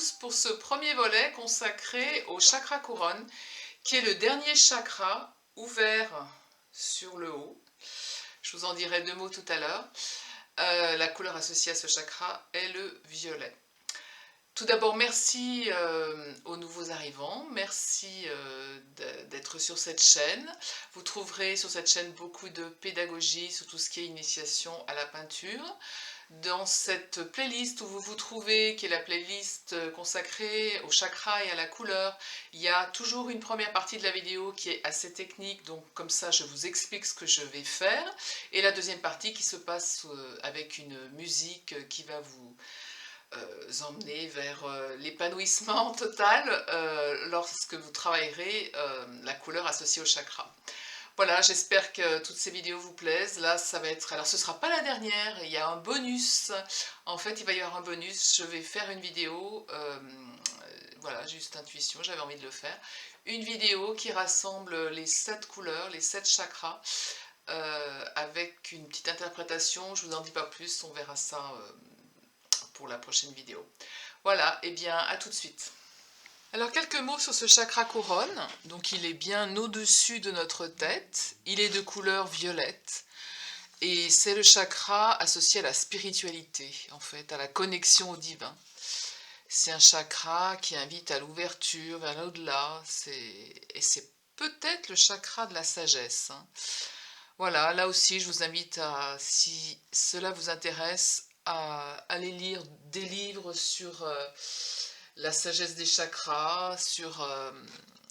tous pour ce premier volet consacré au chakra couronne, qui est le dernier chakra ouvert sur le haut. Je vous en dirai deux mots tout à l'heure. La couleur associée à ce chakra est le violet. Tout d'abord, merci aux nouveaux arrivants, merci d'être sur cette chaîne. Vous trouverez sur cette chaîne beaucoup de pédagogie sur tout ce qui est initiation à la peinture. Dans cette playlist où vous vous trouvez, qui est la playlist consacrée au chakra et à la couleur, il y a toujours une première partie de la vidéo qui est assez technique, donc comme ça je vous explique ce que je vais faire, et la deuxième partie qui se passe avec une musique qui va vous emmener vers l'épanouissement total lorsque vous travaillerez la couleur associée au chakra. Voilà, j'espère que toutes ces vidéos vous plaisent. Là, ça va être... Alors, ce ne sera pas la dernière, il y a un bonus. En fait, il va y avoir un bonus. Je vais faire une vidéo, voilà, juste intuition, j'avais envie de le faire. Une vidéo qui rassemble les 7 couleurs, les 7 chakras, avec une petite interprétation. Je ne vous en dis pas plus, on verra ça pour la prochaine vidéo. Voilà, et bien, à tout de suite. Alors quelques mots sur ce chakra couronne. Donc il est bien au-dessus de notre tête, il est de couleur violette et c'est le chakra associé à la spiritualité, en fait, à la connexion au divin. C'est un chakra qui invite à l'ouverture vers l'au-delà, et c'est peut-être le chakra de la sagesse. Voilà, là aussi je vous invite à, si cela vous intéresse, à aller lire des livres sur la sagesse des chakras, sur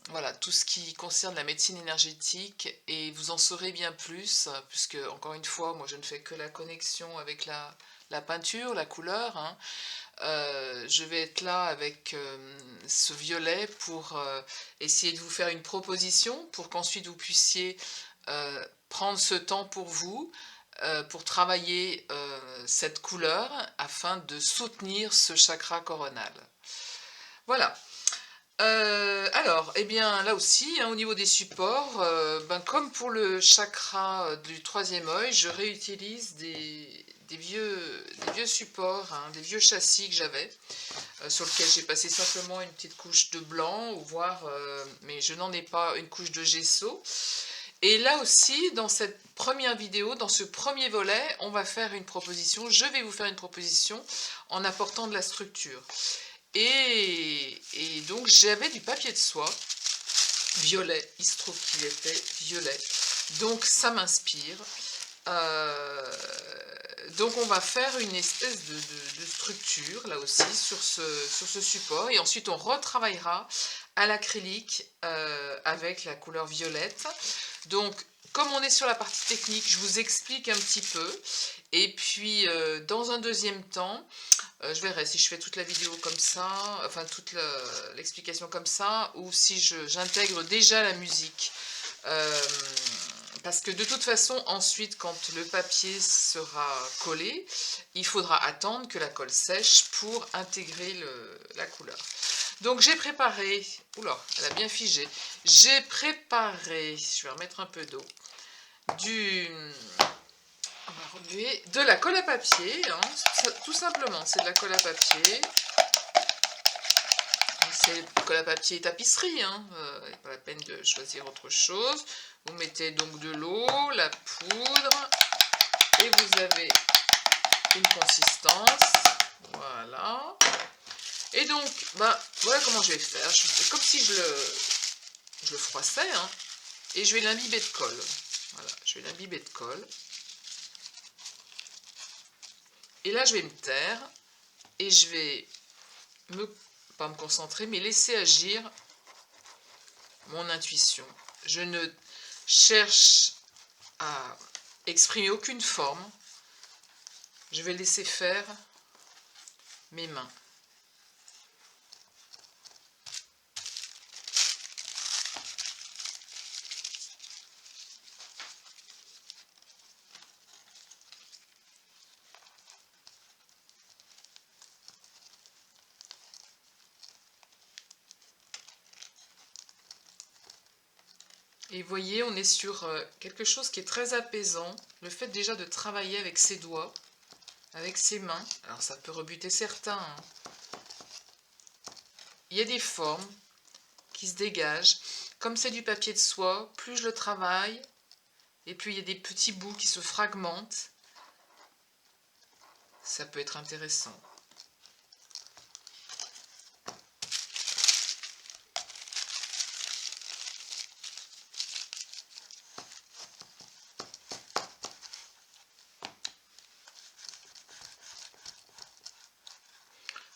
voilà, tout ce qui concerne la médecine énergétique, et vous en saurez bien plus, puisque encore une fois, moi je ne fais que la connexion avec la peinture, la couleur, hein. Je vais être là avec ce violet pour essayer de vous faire une proposition, pour qu'ensuite vous puissiez prendre ce temps pour vous, pour travailler cette couleur afin de soutenir ce chakra coronal. Voilà. Alors, eh bien, là aussi, hein, au niveau des supports, comme pour le chakra du troisième œil, je réutilise des vieux supports, hein, des vieux châssis que j'avais, sur lesquels j'ai passé simplement une petite couche de blanc, ou voire, mais je n'en ai pas, une couche de gesso. Et là aussi, dans cette première vidéo, dans ce premier volet, on va faire une proposition, je vais vous faire une proposition en apportant de la structure. Et donc j'avais du papier de soie violet, il se trouve qu'il était violet, donc ça m'inspire. Donc on va faire une espèce de structure là aussi sur ce support, et ensuite on retravaillera à l'acrylique avec la couleur violette. Donc comme on est sur la partie technique, je vous explique un petit peu, et puis dans un deuxième temps, je verrai si je fais toute la vidéo comme ça, enfin toute l'explication comme ça, ou si j'intègre déjà la musique. Parce que de toute façon, ensuite, quand le papier sera collé, il faudra attendre que la colle sèche pour intégrer la couleur. Donc j'ai préparé, oula, elle a bien figé, j'ai préparé, je vais remettre un peu d'eau, on va remuer de la colle à papier, hein, tout simplement, c'est de la colle à papier. C'est colle à papier tapisserie, hein, il n'est pas la peine de choisir autre chose. Vous mettez donc de l'eau, la poudre, et vous avez une consistance, voilà. Et donc, voilà comment je vais faire. Je fais comme si je le froissais, hein, et je vais l'imbiber de colle. Voilà, je vais l'imbiber de colle. Et là, je vais me taire, et je vais pas me concentrer, mais laisser agir mon intuition. Je ne cherche à exprimer aucune forme. Je vais laisser faire mes mains. Et vous voyez, on est sur quelque chose qui est très apaisant. Le fait déjà de travailler avec ses doigts, avec ses mains. Alors ça peut rebuter certains, hein. il y a des formes qui se dégagent. Comme c'est du papier de soie, plus je le travaille, et plus il y a des petits bouts qui se fragmentent. Ça peut être intéressant.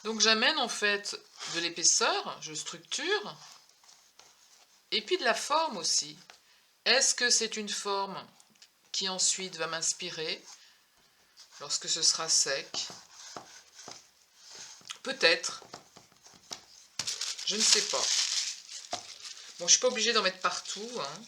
Donc j'amène en fait de l'épaisseur, je structure, et puis de la forme aussi. Est-ce que c'est une forme qui ensuite va m'inspirer lorsque ce sera sec? Peut-être, je ne sais pas. Bon, je ne suis pas obligée d'en mettre partout, hein.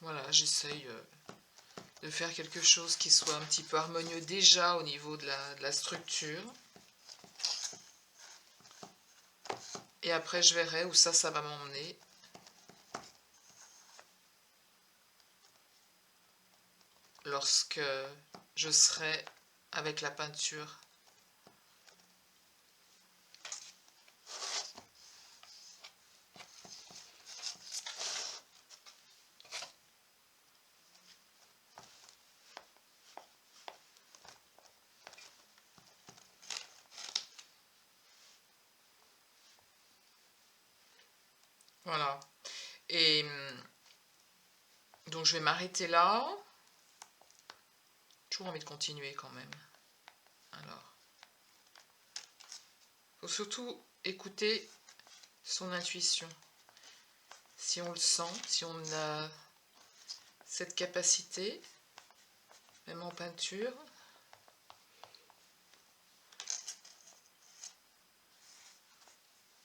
Voilà, j'essaye de faire quelque chose qui soit un petit peu harmonieux déjà au niveau de la structure. Et après, je verrai où ça va m'emmener. Lorsque je serai avec la peinture. Voilà. Et donc je vais m'arrêter là. Toujours envie de continuer quand même. Alors, il faut surtout écouter son intuition. Si on le sent, si on a cette capacité, même en peinture,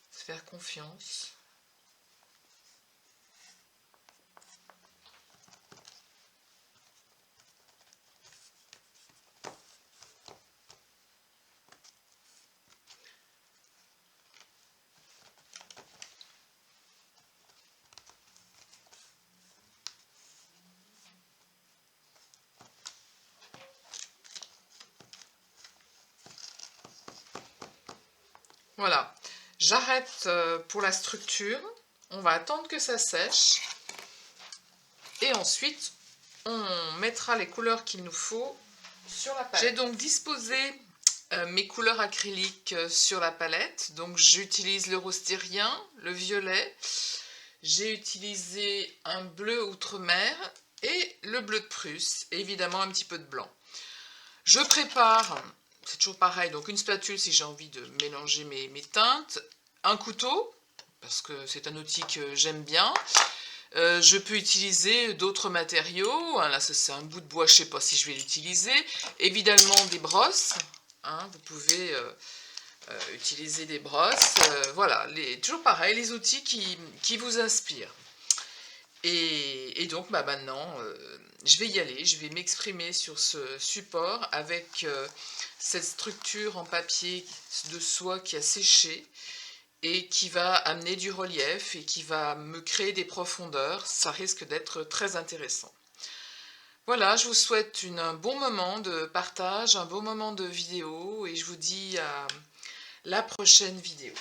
se faire confiance. Voilà, j'arrête pour la structure. On va attendre que ça sèche. Et ensuite, on mettra les couleurs qu'il nous faut sur la palette. J'ai donc disposé mes couleurs acryliques sur la palette. Donc j'utilise le rose styrien, le violet. J'ai utilisé un bleu outre-mer et le bleu de Prusse. Et évidemment un petit peu de blanc. Je prépare, c'est toujours pareil, donc une spatule si j'ai envie de mélanger mes teintes. Un couteau, parce que c'est un outil que j'aime bien. Je peux utiliser d'autres matériaux. Là, c'est un bout de bois, je ne sais pas si je vais l'utiliser. Évidemment, des brosses. Hein, vous pouvez utiliser des brosses. Voilà, toujours pareil, les outils qui vous inspirent. Et donc, maintenant, je vais y aller. Je vais m'exprimer sur ce support avec cette structure en papier de soie qui a séché et qui va amener du relief et qui va me créer des profondeurs. Ça risque d'être très intéressant. Voilà, je vous souhaite un bon moment de partage, un bon moment de vidéo et je vous dis à la prochaine vidéo.